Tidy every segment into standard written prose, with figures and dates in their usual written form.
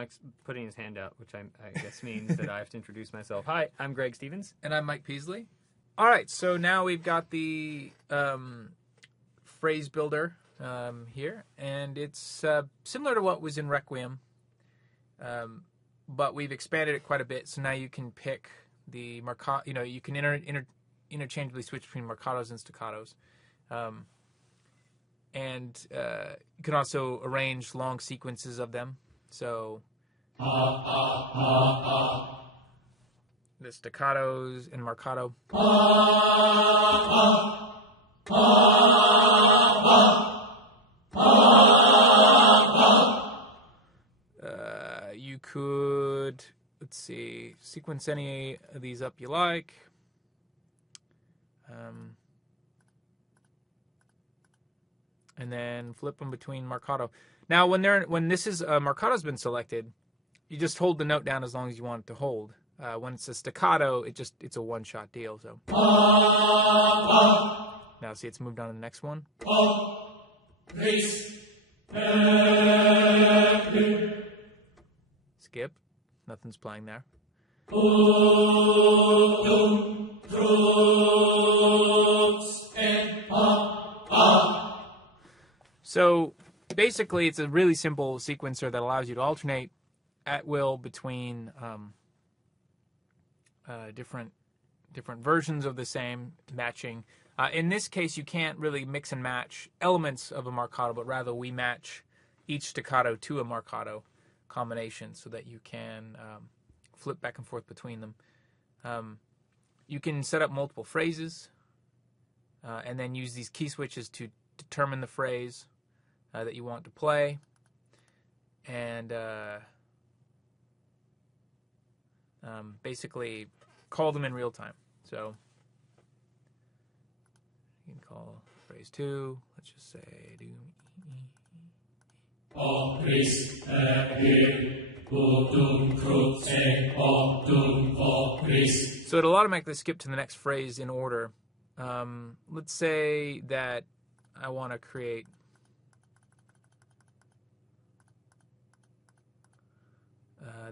Mike's putting his hand out, which I guess means that I have to introduce myself. Hi, I'm Gregg Stevens. And I'm Mike Peaslee. All right, so now we've got the phrase builder here, and it's similar to what was in Requiem, but we've expanded it quite a bit. So now you can pick the Marcato. You can interchangeably switch between Marcatos and Staccatos. And you can also arrange long sequences of them. So the staccatos and Marcato. You could, let's see, sequence any of these up you like. And then flip them between Marcato. Now, when this is Marcato's been selected, you just hold the note down as long as you want it to hold. When it's a staccato, it's a one-shot deal. So now see, it's moved on to the next one. Skip. Nothing's playing there. So basically, it's a really simple sequencer that allows you to alternate at will between different versions of the same matching. In this case, you can't really mix and match elements of a Marcato, but rather we match each staccato to a Marcato combination so that you can flip back and forth between them. You can set up multiple phrases and then use these key switches to determine the phrase that you want to play, and basically call them in real time. So you can call phrase 2. Let's just say do. So it'll automatically skip to the next phrase in order. Let's say that I want to create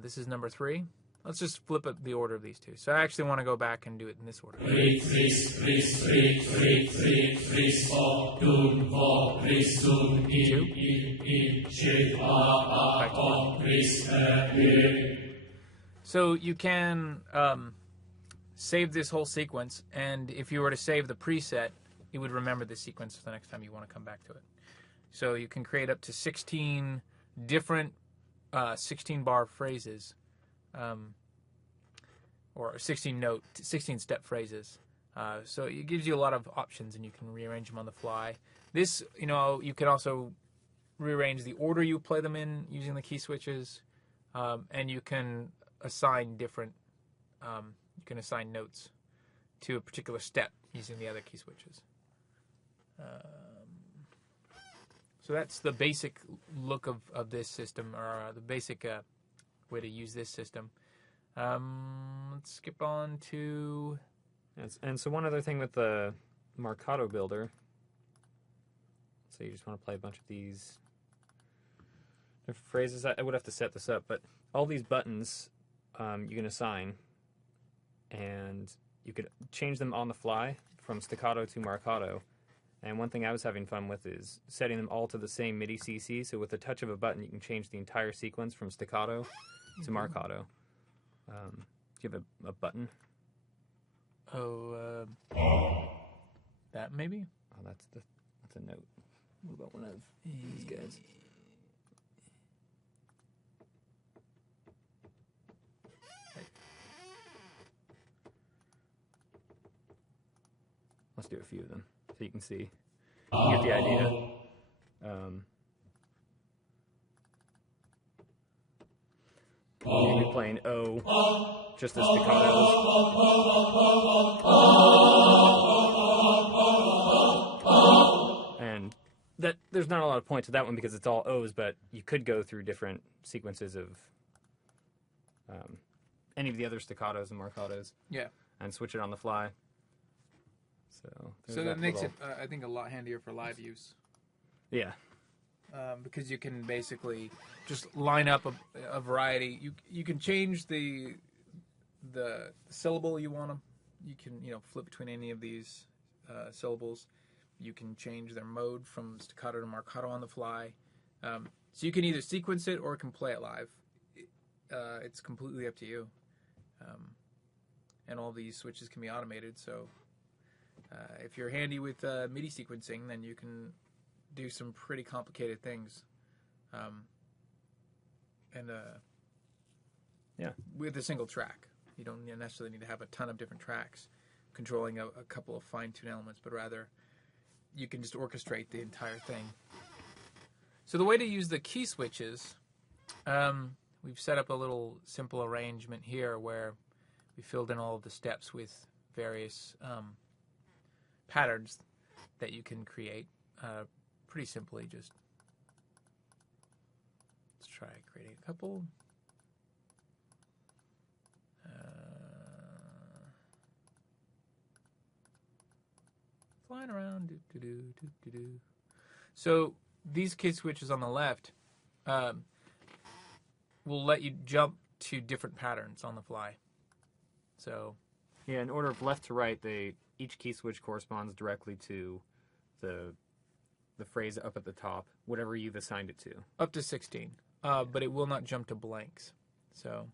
this is number 3. Let's just flip up the order of these two. So I actually want to go back and do it in this order. 2. So you can save this whole sequence, and if you were to save the preset, it would remember the sequence the next time you want to come back to it. So you can create up to 16 different 16-bar phrases, or 16-step phrases. So it gives you a lot of options, and you can rearrange them on the fly. This, you can also rearrange the order you play them in using the key switches, and you can assign different. You can assign notes to a particular step using the other key switches. So that's the basic look of this system, or the basic way to use this system. Let's skip on to... And so one other thing with the Marcato builder, so you just want to play a bunch of these phrases. I would have to set this up, but all these buttons you can assign, and you could change them on the fly from staccato to Marcato. And one thing I was having fun with is setting them all to the same MIDI CC. So with the touch of a button, you can change the entire sequence from staccato to Marcato. Do you have a button? Oh, that maybe? Oh, that's a note. What about one of these guys? Let's do a few of them so you can see. You get the idea. You'll be playing O, just the staccatos. And there's not a lot of point to that one because it's all O's, but you could go through different sequences of any of the other staccatos and Marcatos. Yeah. And switch it on the fly. So that makes it, I think, a lot handier for live use. Yeah. because you can basically just line up a variety. You can change the syllable you want them. You can flip between any of these syllables. You can change their mode from staccato to marcato on the fly. So you can either sequence it or it can play it live. It's completely up to you. And all these switches can be automated. So if you're handy with MIDI sequencing, then you can do some pretty complicated things. With a single track. You don't necessarily need to have a ton of different tracks controlling a couple of fine-tuned elements, but rather you can just orchestrate the entire thing. So the way to use the key switches, we've set up a little simple arrangement here where we filled in all of the steps with various patterns that you can create pretty simply. Just let's try creating a couple. Flying around, do. So these key switches on the left will let you jump to different patterns on the fly. So yeah, in order of left to right, each key switch corresponds directly to the phrase up at the top, whatever you've assigned it to. Up to 16, but it will not jump to blanks. So.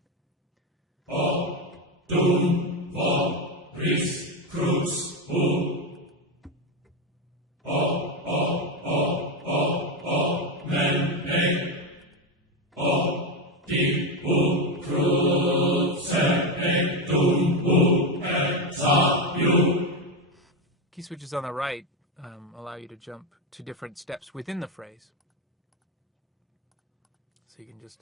Key switches on the right allow you to jump to different steps within the phrase. So you can just...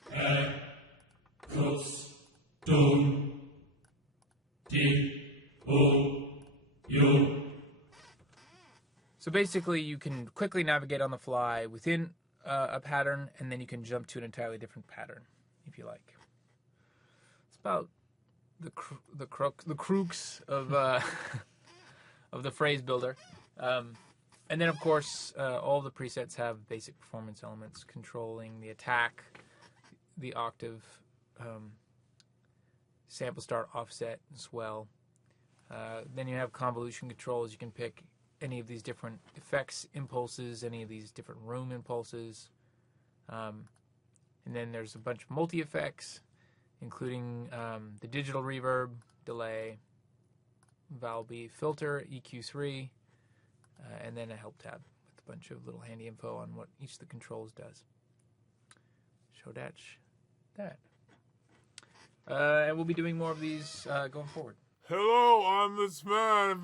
So basically you can quickly navigate on the fly within a pattern, and then you can jump to an entirely different pattern if you like. It's about the crux of of the phrase builder. And then, of course, all the presets have basic performance elements controlling the attack, the octave, sample start, offset, and swell. Then you have convolution controls. You can pick any of these different effects impulses, any of these different room impulses. And then there's a bunch of multi-effects, including the digital reverb, delay, vowel B filter, EQ3, and then a help tab with a bunch of little handy info on what each of the controls does. Show that. And we'll be doing more of these going forward. Hello, I'm this man.